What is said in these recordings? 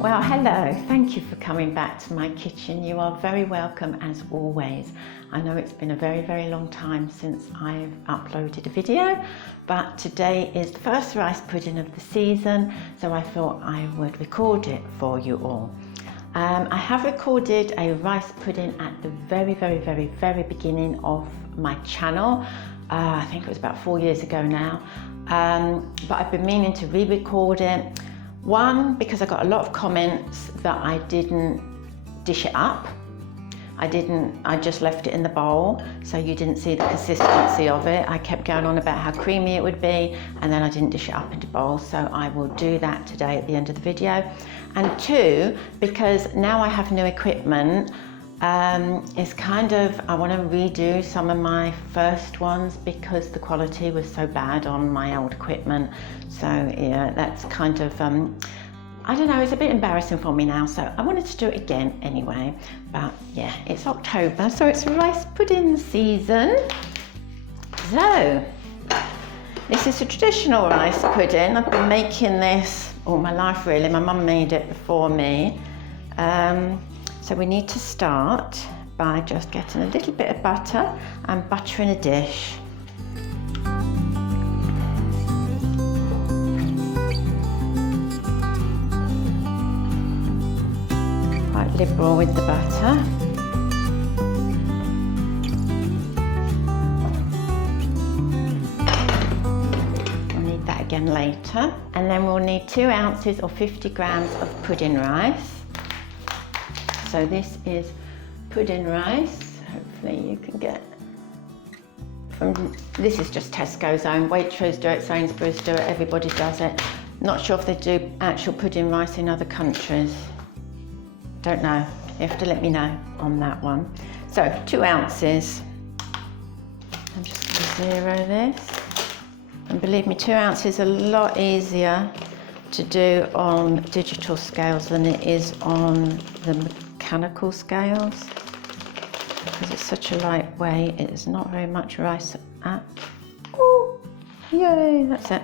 Well, hello, thank you for coming back to my kitchen. You are very welcome as always. I know it's been a very long time since I've uploaded a video, but today is the first rice pudding of the season, so I thought I would record it for you all. I have recorded a rice pudding at the very beginning of my channel. I think it was about 4 years ago now, but I've been meaning to re-record it. One, because I got a lot of comments that I didn't dish it up. I just left it in the bowl, so you didn't see the consistency of it. I kept going on about how creamy it would be, and then I didn't dish it up into bowl, so I will do that today at the end of the video. And two, because now I have new equipment, it's kind of, I want to redo some of my first ones because the quality was so bad on my old equipment. So yeah, that's kind of, I don't know, it's a bit embarrassing for me now, so I wanted to do it again anyway. But yeah, it's October, so it's rice pudding season. So, this is a traditional rice pudding. I've been making this all my life really. My mum made it before me. So we need to start by just getting a little bit of butter and buttering a dish. Quite liberal with the butter. We'll need that again later. And then we'll need 2 ounces or 50 grams of pudding rice. So this is pudding rice. Hopefully you can get from, this is just Tesco's own. Waitrose do it, Sainsbury's do it, everybody does it. Not sure if they do actual pudding rice in other countries. Don't know, you have to let me know on that one. So 2 ounces. I'm just going to zero this. And believe me, 2 ounces is a lot easier to do on digital scales than it is on the mechanical scales, because it's such a light weight. It's not very much rice at. Oh, yay, that's it.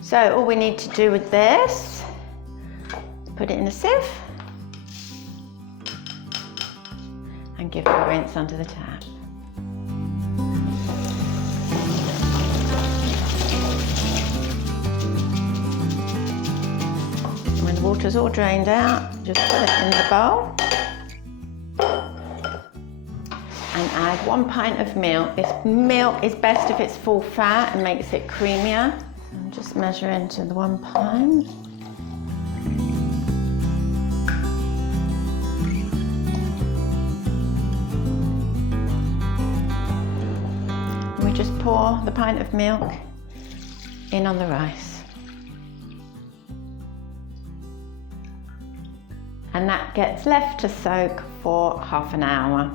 So all we need to do with this, put it in a sieve and give it a rinse under the tap. Water's all drained out, just put it in the bowl and add 1 pint of milk. This milk is best if it's full fat and makes it creamier. I'm just measuring to the 1 pint. And we just pour the pint of milk in on the rice. And that gets left to soak for half an hour.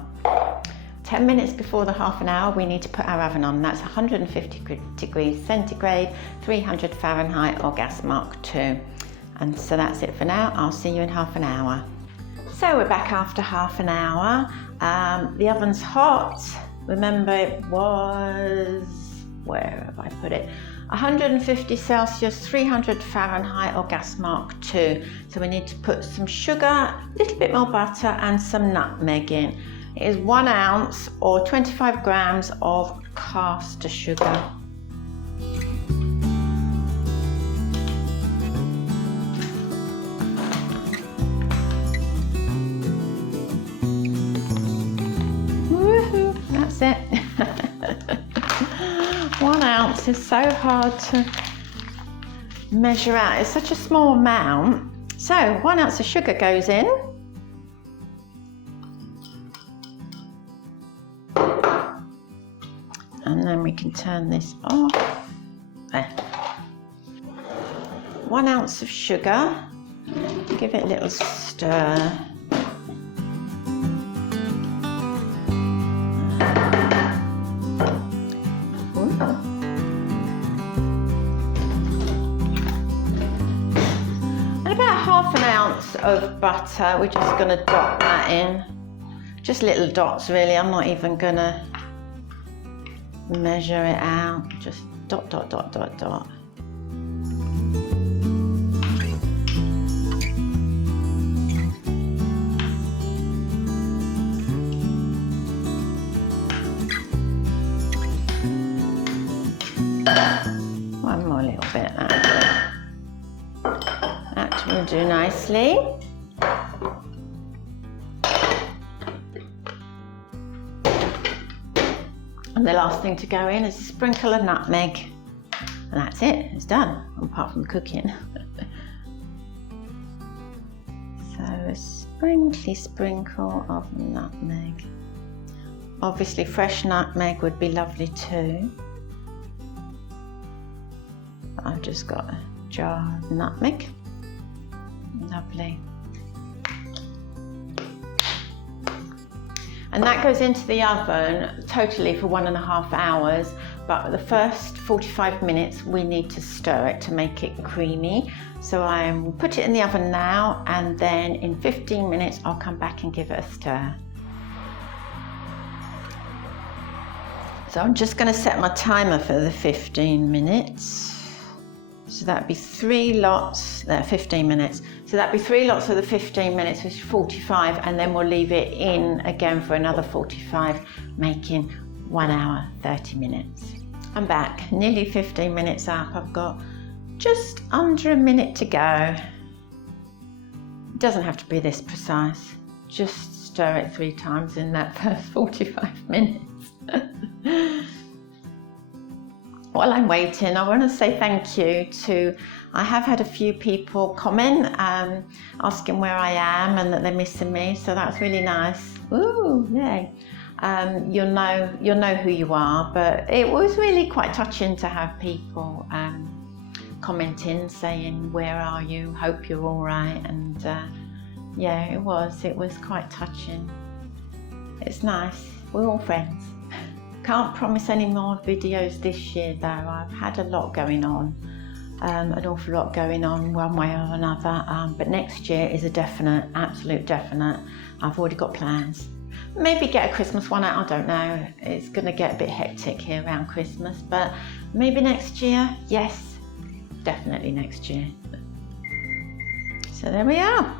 10 minutes before the half an hour, we need to put our oven on. That's 150 degrees centigrade, 300 Fahrenheit or gas mark 2. And so that's it for now. I'll see you in half an hour. So we're back after half an hour. The oven's hot. Remember it was, where have I put it? 150 Celsius, 300 Fahrenheit or gas mark 2. So we need to put some sugar, a little bit more butter and some nutmeg in. It is 1 ounce or 25 grams of caster sugar. Woohoo, that's it. 1 ounce is so hard to measure out. It's such a small amount. So 1 ounce of sugar goes in. And then we can turn this off. There. 1 ounce of sugar. Give it a little stir. Of butter, we're just going to dot that in, just little dots really. I'm not even going to measure it out, just dot, dot, dot, dot, dot. it. That will do nicely. And the last thing to go in is a sprinkle of nutmeg. And that's it, it's done, apart from cooking. So a sprinkle of nutmeg. Obviously fresh nutmeg would be lovely too. I've just got a jar of nutmeg. Lovely. And that goes into the oven totally for 1.5 hours, but the first 45 minutes we need to stir it to make it creamy. So I will put it in the oven now, and then in 15 minutes I'll come back and give it a stir. So I'm just going to set my timer for the 15 minutes. So that'd be 3 lots, 15 minutes. So that'd be 3 lots of the 15 minutes, which is 45, and then we'll leave it in again for another 45, making 1 hour, 30 minutes. I'm back, nearly 15 minutes up. I've got just under a minute to go. It doesn't have to be this precise. Just stir it 3 times in that first 45 minutes. While I'm waiting, I want to say thank you to, I have had a few people comment asking where I am and that they're missing me, so that's really nice. Ooh, yay. You'll know who you are, but it was really quite touching to have people commenting, saying, where are you? Hope you're all right. And yeah, it was quite touching. It's nice. We're all friends. Can't promise any more videos this year though. I've had a lot going on, an awful lot going on one way or another, but next year is a definite, absolute definite. I've already got plans. Maybe get a Christmas one out, I don't know. It's going to get a bit hectic here around Christmas, but maybe next year, yes, definitely next year. So there we are.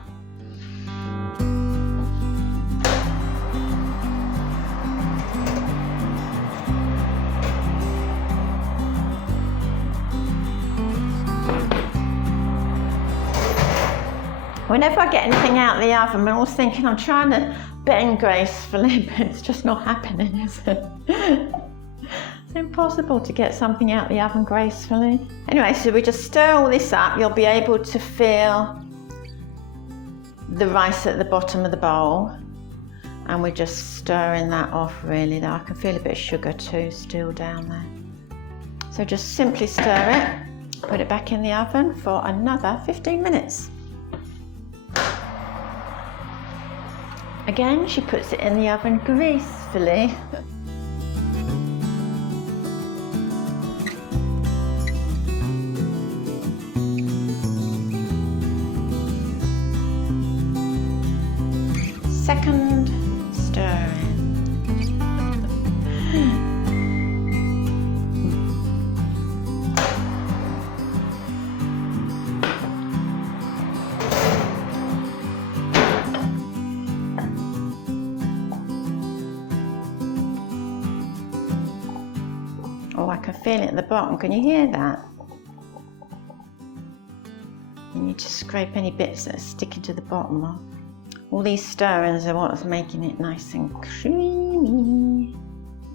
Whenever I get anything out of the oven, I'm always thinking I'm trying to bend gracefully, but it's just not happening, is it? It's impossible to get something out of the oven gracefully. Anyway, so we just stir all this up. You'll be able to feel the rice at the bottom of the bowl, and we're just stirring that off really. I can feel a bit of sugar too still down there. So just simply stir it, put it back in the oven for another 15 minutes. Again, she puts it in the oven gracefully. Second stirring. Oh, I can feel it at the bottom. Can you hear that? You need to scrape any bits that are sticking to the bottom off. All these stirrings are what's making it nice and creamy.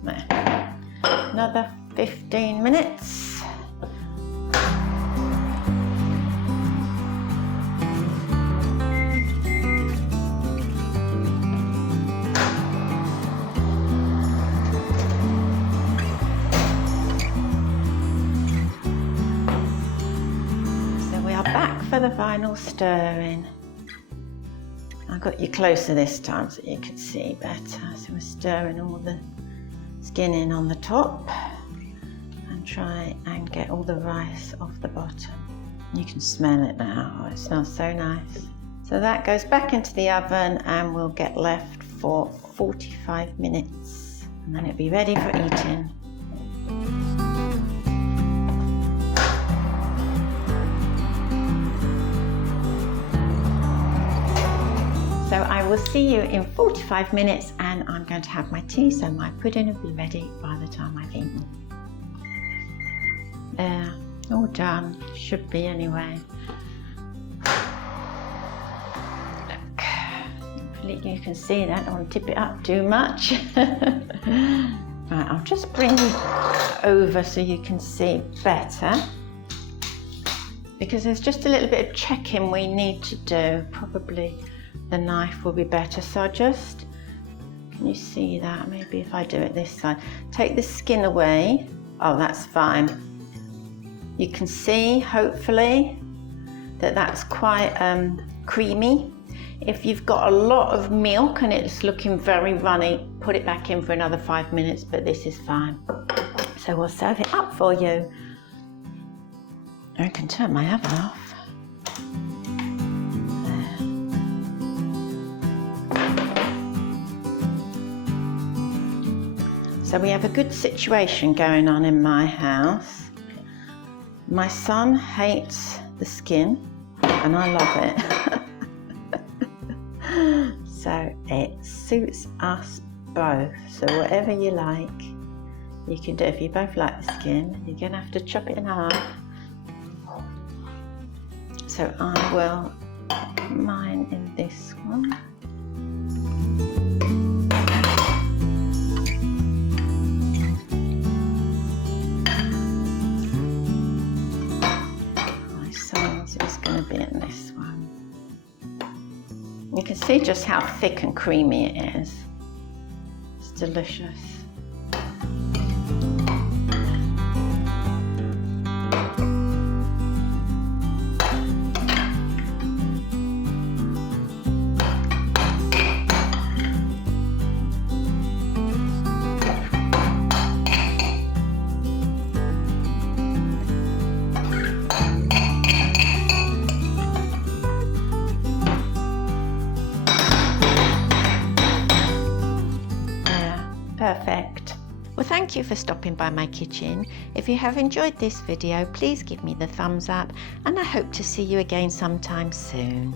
There. Another 15 minutes. Back for the final stirring. I got you closer this time so you could see better. So we're stirring all the skin in on the top and try and get all the rice off the bottom. You can smell it now. Oh, it smells so nice. So that goes back into the oven and we'll get left for 45 minutes and then it'll be ready for eating. So I will see you in 45 minutes and I'm going to have my tea, so my pudding will be ready by the time I've eaten. There, All done, should be anyway. Look, hopefully you can see that. I don't want to tip it up too much. Right, I'll just bring you over so you can see better, because there's just a little bit of checking we need to do. Probably the knife will be better. So just, can you see that? Maybe if I do it this side, take the skin away. Oh, that's fine. You can see, hopefully, that that's quite creamy. If you've got a lot of milk and it's looking very runny, put it back in for another 5 minutes, but this is fine. So we'll serve it up for you. I can turn my oven off. There. So we have a good situation going on in my house. My son hates the skin and I love it. So it suits us both. So whatever you like, you can do. If you both like the skin, you're going to have to chop it in half. So I will put mine in this one. My son's is going to be in this one. You can see just how thick and creamy it is. It's delicious. Perfect. Well, thank you for stopping by my kitchen. If you have enjoyed this video, please give me the thumbs up, and I hope to see you again sometime soon.